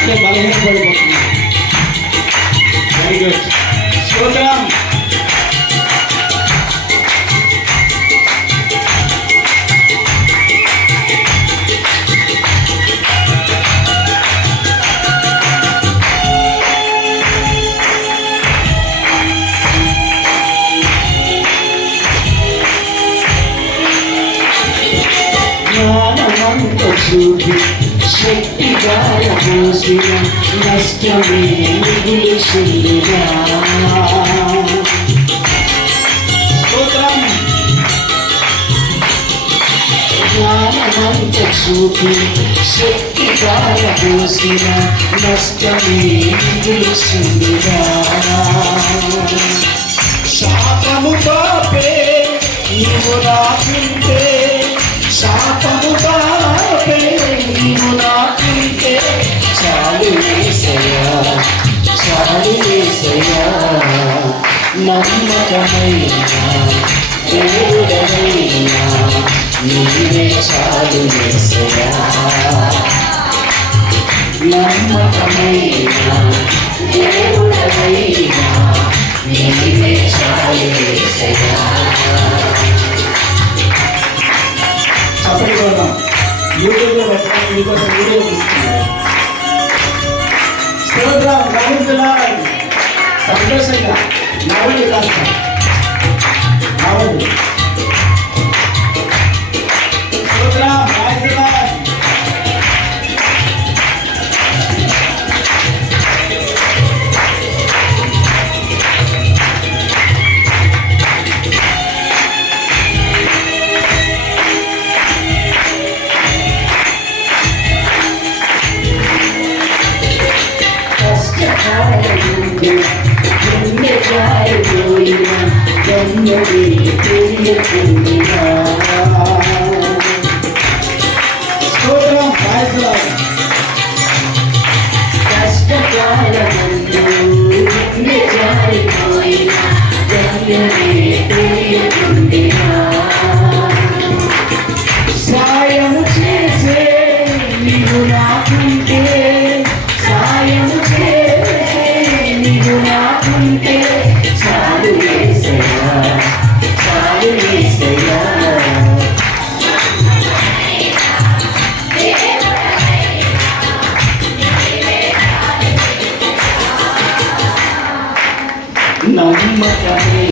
అంటే బలహీనపడిపోతుంది. Very good, స్తోత్రం. జ్ఞానమంత చూపి శక్తిగా పోసిన నష్టమే మిగిలిసిందిగా. జ్ఞానమంత చూపి శక్తిగా పోసిన నష్టమే మిగిలిసిందిగా. శాపము పాపే నీవు నాకుంటే, శాపము పాపే నీవు నాకుంటే, చాలు యేసయ్యా, చాలు యేసయ్యా. నమ్మకమైన దేవుడవైనా నీవే చాలు యేసయ్యా. నమ్మకమైన దేవుడవైనా నీవే చాలు యేసయ్యా. యూట్యూబ్లో పెట్టడానికి మీకోసం వీడియో తీస్తున్నాను. స్తోత్రం, గ్రహించున్నారు సంతోషంగా నవ్వండి, కాస్త నవ్వండి. స్తోత్రం, గ్రహించున్నారు. కష్టకాలమందు